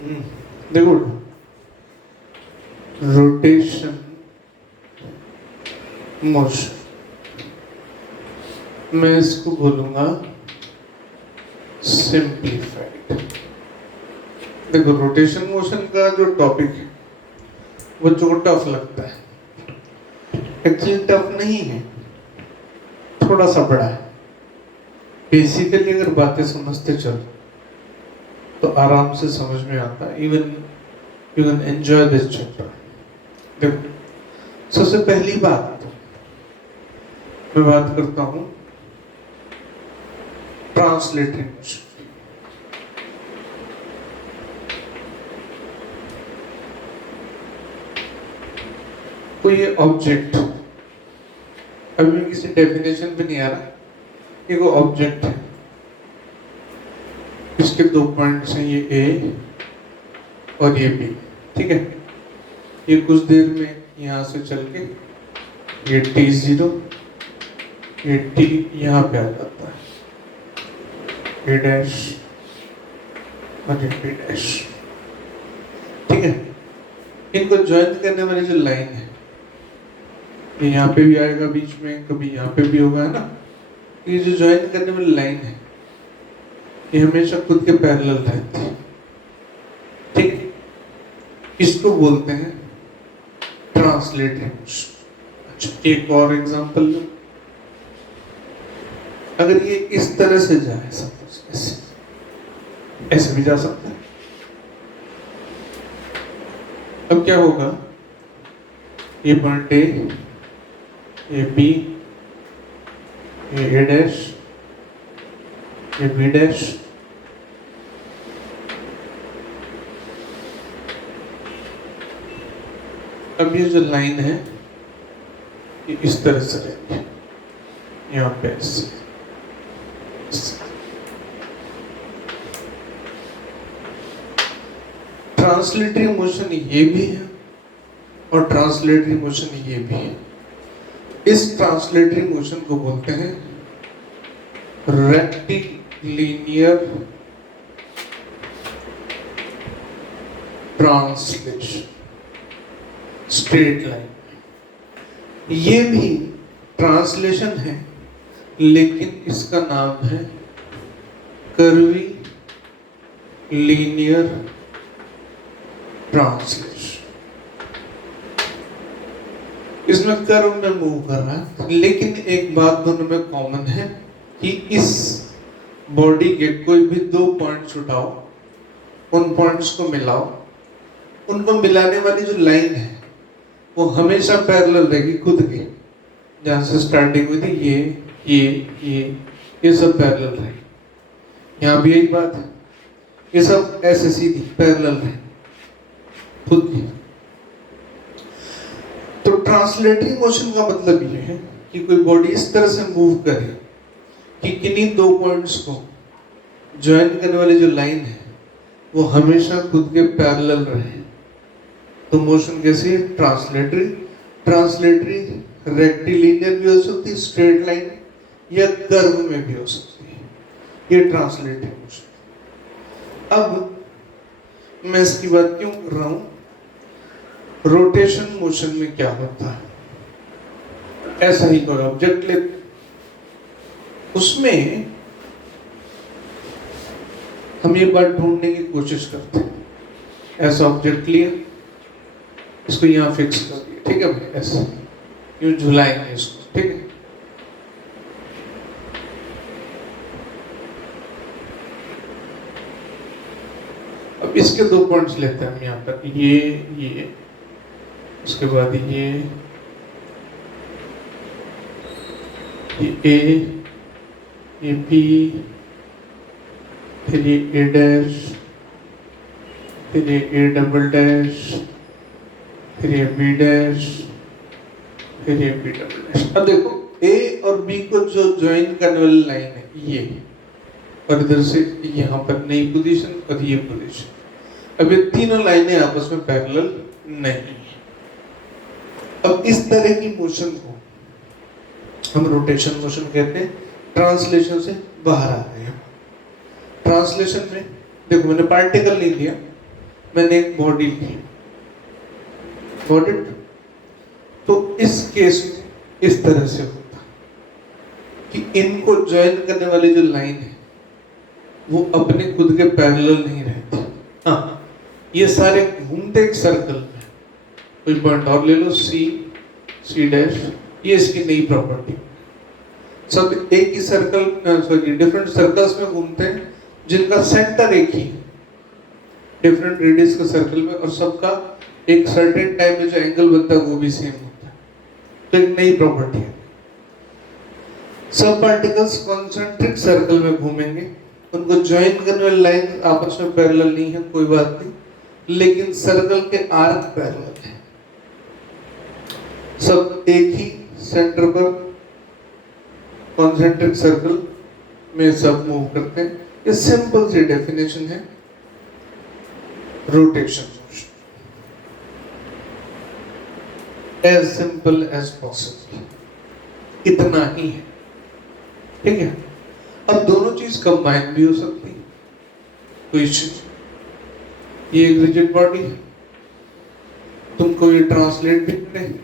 देखो, rotation motion, मैं इसको बोलूंगा सिंप्लीफाइड। देखो, रोटेशन मोशन का जो टॉपिक है वो जो टफ लगता है, एक्चुअली टफ नहीं है, थोड़ा सा बड़ा है। बेसिकली अगर बातें समझते चलो तो आराम से समझ में आता है। Even you can enjoy this chapter. देखो, सबसे पहली बात मैं बात करता हूं ट्रांसलेटरी मोशन। तो ये ऑब्जेक्ट, अभी किसी डेफिनेशन पे नहीं आ रहा, ये वो ऑब्जेक्ट है, इसके दो पॉइंट्स हैं, ये ए और ये बी, ठीक है। ये कुछ देर में यहां से चल के ये T0, ये T यहां पे आ जाता है, ए डैश और ये बी डैश, ठीक है। इनको ज्वाइन करने वाली जो लाइन है, ये यहाँ पे भी आएगा बीच में, कभी यहाँ पे भी होगा, है ना। ये जो ज्वाइन करने वाली लाइन है ये हमेशा खुद के पैरेलल रहती है, ठीक। इसको बोलते हैं ट्रांसलेटरी मोशन। अच्छा, एक और एग्जांपल लो। अगर ये इस तरह से जाए, सपोज ऐसे, ऐसे भी जा सकता है। अब क्या होगा, ये पॉइंट ए, ये बी, ये ए डैश, ये बी डैश, अब ये जो लाइन है ये इस तरह से रहेगी, यहाँ पे ऐसे। ट्रांसलेटरी मोशन ये भी है और ट्रांसलेटरी मोशन ये भी है। इस ट्रांसलेटरी मोशन को बोलते हैं रेक्टिलिनियर ट्रांसलेशन, स्ट्रेट लाइन। ये भी ट्रांसलेशन है, लेकिन इसका नाम है कर्वी लीनियर ट्रांसलेशन। इसमें कर्व में मूव कर रहा है, लेकिन एक बात दोनों में कॉमन है कि इस बॉडी के कोई भी दो पॉइंट्स उठाओ, उन पॉइंट्स को मिलाओ, उनको मिलाने वाली जो लाइन है वो हमेशा पैरेलल रहेगी खुद के। जहां से स्टार्टिंग हुई थी, ये सब पैरेलल रहेगी। यहाँ भी यही बात है, ये सब ऐसे सीधी पैरेलल रहे खुद की। तो ट्रांसलेटरी मोशन का मतलब ये है कि कोई बॉडी इस तरह से मूव करे कि किन्हीं दो पॉइंट्स को ज्वाइन करने वाली जो लाइन है वो हमेशा खुद के पैरेलल रहे। तो मोशन कैसी है? ट्रांसलेटरी। ट्रांसलेटरी रेक्टिलिनियर भी हो सकती है, स्ट्रेट लाइन, या कर्व में भी हो सकती है, ये ट्रांसलेटरी मोशन। अब मैं इसकी बात क्यों कर रहा हूं? रोटेशन मोशन में क्या होता है, ऐसा ही कोई ऑब्जेक्ट ले, उसमें हम ये बात ढूंढने की कोशिश करते हैं। ऐसा ऑब्जेक्ट लिया, इसको यहां फिक्स कर दिया, ठीक है भाई, ऐसे यूं झुलाएंगे इसको, ठीक है। अब इसके दो पॉइंट्स लेते हैं हम यहां पर, ये उसके बाद ये ए, ये बी, फिर ये ए डैश, फिर ये ए डबल डैश, फिर ये बी डैश, फिर ये बी डबल डैश। अब देखो, ए और बी को जो ज्वाइन करने वाली लाइन है ये, और इधर से यहाँ पर नई पोजीशन और ये पोजीशन। अब ये तीनों लाइनें आपस में पैरेलल नहीं है। अब इस तरह की मोशन को हम रोटेशन मोशन कहते हैं। ट्रांसलेशन से बाहर आ रहे हैं। ट्रांसलेशन में देखो, मैंने पार्टिकल नहीं दिया, मैंने एक बॉडी ली, गॉट इट? तो इस केस में इस तरह से होता कि इनको ज्वाइन करने वाली जो लाइन है वो अपने खुद के पैरेलल नहीं रहती। हाँ, ये सारे घूमते एक सर्कल में। कोई पॉइंट और ले लो, सी डैश, ये इसकी नई प्रॉपर्टी। सब एक ही सर्कल, सॉरी डिफरेंट सर्कल्स में घूमते हैं जिनका सेंटर एक ही है, डिफरेंट रेडियस के सर्कल में, और सबका एक सर्टेन टाइम में जो एंगल बनता है वो भी सेम होता है। तो एक नई प्रॉपर्टी है। सब पार्टिकल्स कॉन्सेंट्रिक सर्कल में घूमेंगे, उनको ज्वाइन करने वाली लाइन आपस में पैरेलल नहीं है, कोई बात नहीं, लेकिन सर्कल के आर्क पैरेलल है। सब एक ही सेंटर पर कॉन्सेंट्रिक सर्कल में सब मूव करते हैं। ये सिंपल सी डेफिनेशन है rotation motion, as simple as possible, इतना ही है। ठीक है, अब दोनों चीज कंबाइन भी हो सकती है। कोई चीज, ये एक रिजिड बॉडी है, तुमको ये ट्रांसलेट भी करे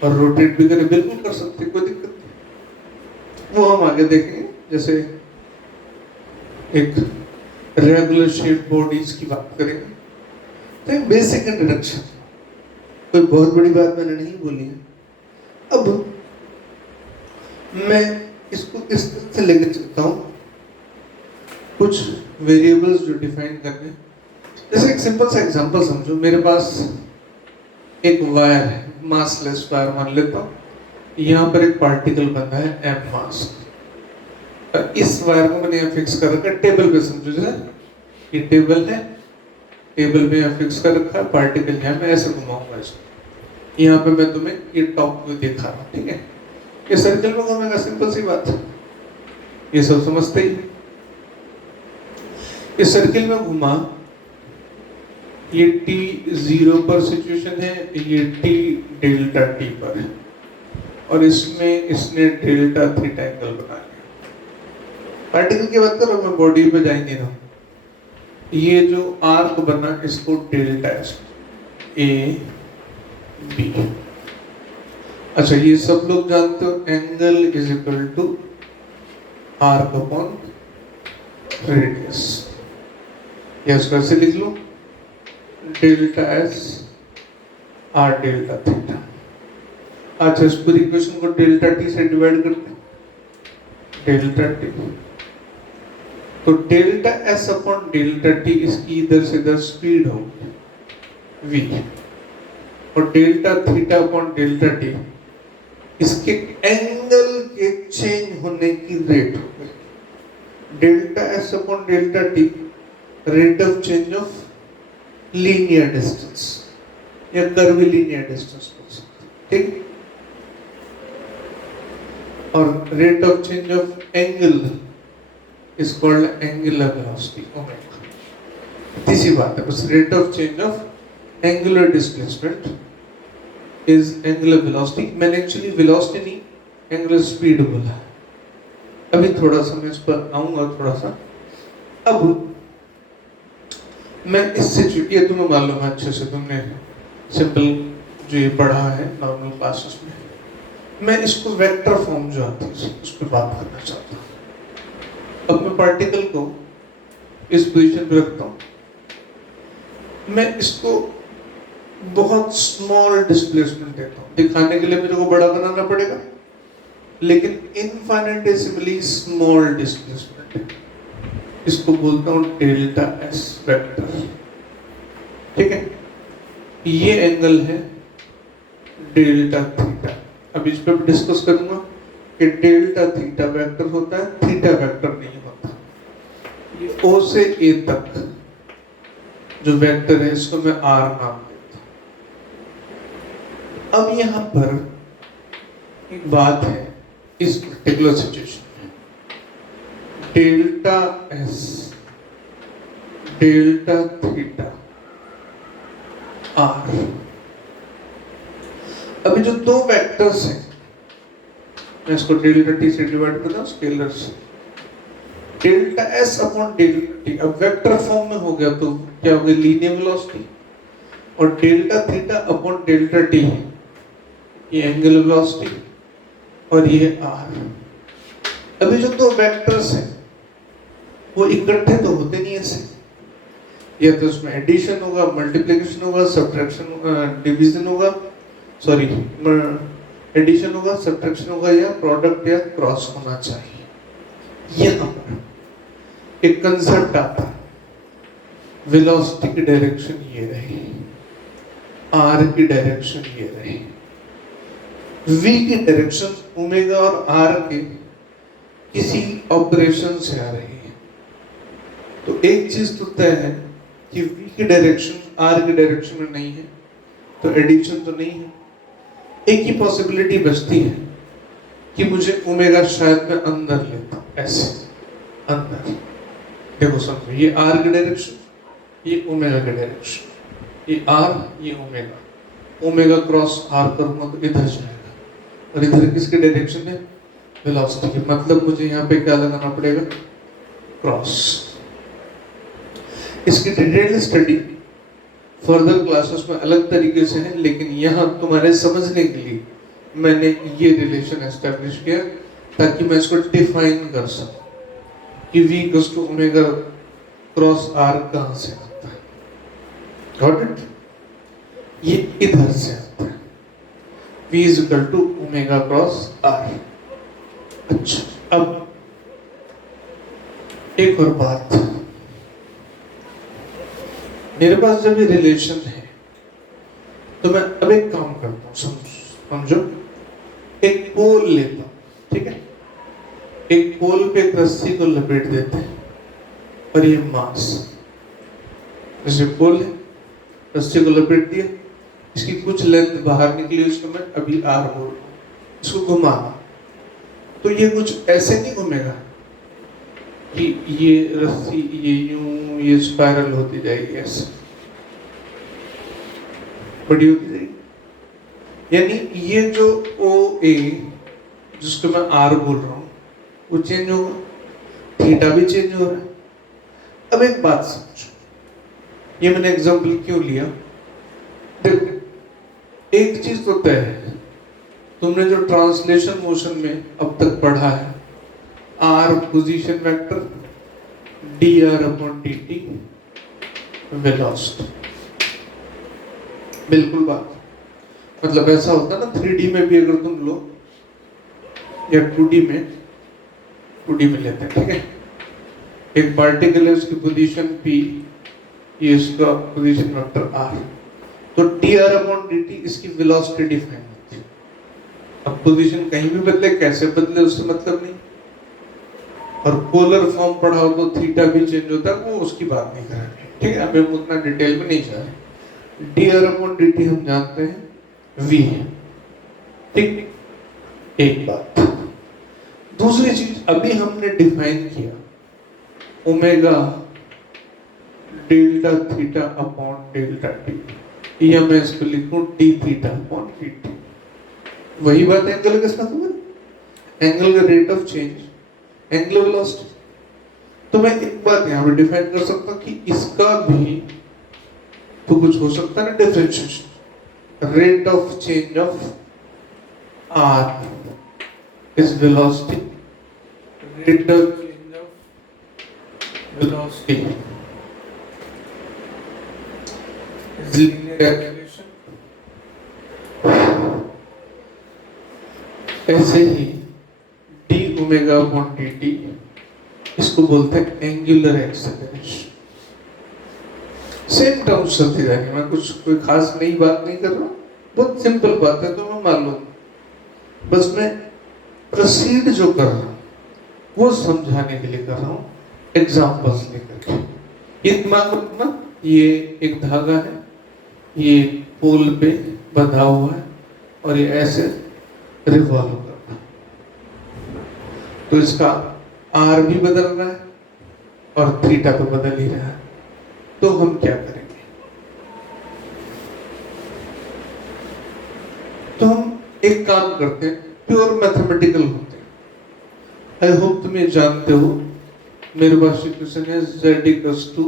और रोटेट भी करे, बिल्कुल कर सकते, कोई दिक्कत नहीं। वो हम आगे देखेंगे। जैसे एक रेगुलर शेप बॉडीज की बात करेंगे, तो एक बेसिक इंट्रोडक्शन, कोई बहुत बड़ी बात मैंने नहीं बोली है। अब मैं इसको इस तरह से लेकर चलता हूँ, कुछ वेरिएबल्स जो डिफाइन करने। जैसे एक सिंपल सा एग्जांपल समझो, मेरे पास एक वायर है, मासलेस वायर मान लेता हूँ, यहाँ पर एक पार्टिकल बना है m मास। इस वायर को मैंने यहाँ फिक्स कर रखा है टेबल पे, समझो सर, ये टेबल है, टेबल पे यहाँ फिक्स कर रखा है, पार्टिकल यहाँ मैं ऐसे घुमाऊंगा इसको, यहाँ पे मैं तुम्हें ये टॉप व्यू दिखा रहा हूँ। ठीक है, ये सर्कल में घूमेगा, सिंपल सी बात है, ये सब समझते ही। इस सर्कल में घुमा, ये t0 पर सिचुएशन है, ये t डेल्टा t पर है, और इसमें इसने डेल्टा थीटा एंगल बना लिया। पार्टिकल की बात करो, मैं बॉडी पे जा ही नहीं रहा हूं। ये जो आर्क बना, इसको डेल्टा एस ए बी। अच्छा, ये सब लोग जानते हो, angle is equal to arc upon radius, या इसको ऐसे लिख लो, delta S R delta theta. अच्छा, इस पूरी इक्वेशन को डेल्टा टी से डिवाइड करते हैं, डेल्टा टी, तो delta S upon delta T इसकी इधर से इधर स्पीड होगी v, और delta theta upon delta T इसके एंगल के चेंज होने की रेट होगी। Delta S upon delta T rate of change of linear distance या कर्वीलिनियर डिस्टेंस बोल सकते, ठीक। और rate of change of angle is called angular velocity, omega. तीसरी बात है बस, rate of change of angular displacement is angular velocity. मैंने एक्चुअली वेलोसिटी नहीं, एंगुलर स्पीड बोला। अभी थोड़ा सा मैं इस पर आऊंगा थोड़ा सा। अब मैं इससे ये तुम्हें मालूम है अच्छे से, तुमने सिंपल जो ये पढ़ा है नॉर्मल क्लासेस में। मैं इसको वेक्टर फॉर्म जो आती है उस पर बात करना चाहता हूँ। अब मैं पार्टिकल को इस पोजीशन पे रखता हूँ, मैं इसको बहुत स्मॉल डिस्प्लेसमेंट देता हूँ, दिखाने के लिए मेरे को बड़ा बनाना पड़ेगा, लेकिन इनफाइनेटेसिमली स्मॉल डिस्प्लेसमेंट, इसको बोलता हूँ डेल्टा एस वेक्टर, ठीक है। ये एंगल है डेल्टा थीटा। अब इस पर डिस्कस करूंगा कि डेल्टा थीटा वेक्टर होता है, थीटा वेक्टर नहीं होता। ये ओ से ए तक जो वेक्टर है इसको मैं आर नाम देता हूं। अब यहां पर एक बात है, इस पर्टिकुलर सिचुएशन में delta S delta theta R, अभी जो दो वेक्टर्स हैं, मैं इसको डेल्टा टी से डिवाइड करता हूं स्केलर से, delta S upon delta T, अब वेक्टर फॉर्म में हो गया तो क्या हो गया, लीनियर वेलोसिटी, और delta theta upon delta T ये एंगुलर वेलोसिटी, और ये आर। अभी जो दो वेक्टर्स हैं वो इकट्ठे तो होते नहीं ऐसे, या तो उसमें एडिशन होगा, मल्टीप्लिकेशन होगा, सब्ट्रैक्शन डिवीजन होगा, सॉरी एडिशन होगा, सब्ट्रैक्शन होगा, या प्रोडक्ट या क्रॉस होना चाहिए। यहाँ पर एक कंसेप्ट आता है, वेलोसिटी की डायरेक्शन ये रही, आर की डायरेक्शन ये रही, v की डायरेक्शन ओमेगा और आर के किसी ऑपरेशन से आ रही है। तो एक चीज तो तय है कि v की डायरेक्शन r की डायरेक्शन में नहीं है, तो एडिशन तो नहीं है। एक ही पॉसिबिलिटी बचती है कि मुझे ओमेगा शायद मैं अंदर लेता हूं, ऐसे अंदर। देखो समझो, ये r की डायरेक्शन, ये ओमेगा की डायरेक्शन, ये r, ये ओमेगा। ओमेगा क्रॉस r करूंगा तो इधर जाएगा, और इधर किसकी डायरेक्शन है, वेलोसिटी की। मतलब मुझे यहाँ पे क्या लगाना पड़ेगा, क्रॉस। इसकी डिटेल्ड स्टडी फर्दर क्लासेस में अलग तरीके से है, लेकिन यहाँ तुम्हारे समझने के लिए मैंने ये रिलेशन एस्टेब्लिश किया ताकि मैं इसको डिफाइन कर सकूं कि v equals to omega cross r कहाँ से आता है। Got it? ये इधर से आता है, v is equal to omega cross r। अच्छा, अब एक और बात, मेरे पास जब ये रिलेशन है तो मैं अब एक काम करता हूँ, समझो, एक पोल लेता हूँ, ठीक है, एक पोल पे एक रस्सी को लपेट देते हैं, और ये मास, जैसे पोल है, रस्सी को लपेट दिया, इसकी कुछ लेंथ बाहर निकली, उसको मैं अभी आर बोल रहा हूँ, इसको घुमाना, तो ये कुछ ऐसे नहीं घूमेगा कि ये रस्सी ये यूं ये स्पाइरल होती जाएगी, ऐसे बड़ी होती जाएगी। यानी ये जो ओ ए जिसको मैं आर बोल रहा हूँ वो चेंज होगा, थीटा भी चेंज हो रहा है। अब एक बात समझो, ये मैंने एग्जांपल क्यों लिया, देखो एक चीज तो तय है, तुमने जो ट्रांसलेशन मोशन में अब तक पढ़ा है, R position vector, D R upon D T velocity, बिल्कुल बात। मतलब ऐसा होता ना 3D में भी अगर तुम लो या 2D में लेते हैं, ठीक है, एक पार्टिकल है, उसकी पोजीशन p, ये इसका पोजीशन वेक्टर r, तो D R upon D T इसकी वेलोसिटी डिफाइन होती है। अब पोजीशन कहीं भी बदले, कैसे बदले उससे मतलब नहीं, और पोलर फॉर्म पढ़ाओ तो थीटा भी चेंज होता है, वो उसकी बात नहीं कर रहे, ठीक है, अभी हम उतना डिटेल में नहीं जा रहे। D R upon D T हम जानते हैं v है, ठीक, एक बात। दूसरी चीज अभी हमने डिफाइन किया omega delta theta upon delta T, या मैं इसको लिखूं D theta upon D T. वही बात एंगल के साथ हुआ, एंगल का rate of change, angular velocity. तो मैं एक बात यहाँ पे डिफाइन कर सकता हूँ कि इसका भी तो कुछ हो सकता है ना, differentiation, rate of change of r is velocity, rate of change of velocity is linear acceleration. ऐसे ही D omega upon D T, इसको बोलते हैं एंगुलर एक्सेलरेशन। सेम टर्म चलती रहेगी, मैं कुछ कोई खास नई बात नहीं कर रहा, बहुत सिंपल बात है, तो मैं मालूम, बस मैं प्रोसीड जो कर रहा हूँ वो समझाने के लिए कर रहा हूँ, एग्जाम्पल्स लेकर के। ये दिमाग में रखना, ये एक धागा है, ये पोल पे बंधा हुआ है, और ये ऐसे रिवॉल्व करना, तो इसका आर भी बदल रहा है और थीटा तो बदल ही रहा है। तो हम क्या करेंगे, तो हम एक काम करते हैं, प्योर मैथमेटिकल होते हैं। आई होप तुम ये जानते हो मेरे पास इक्वेशन है z equals to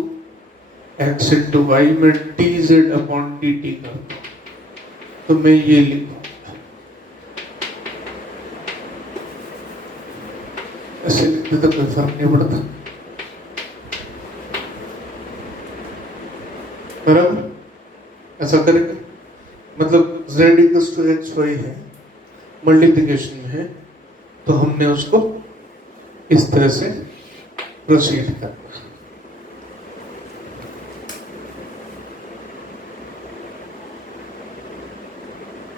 X into Y में D Z upon D T का, तो मैं ये लिखूंगा, ऐसे लिखते तो कोई फर्क नहीं पड़ता, बराबर। ऐसा करेंगे, मतलब z equals to X Y है, मल्टीप्लिकेशन में है, तो हमने उसको इस तरह से प्रोसीड करना।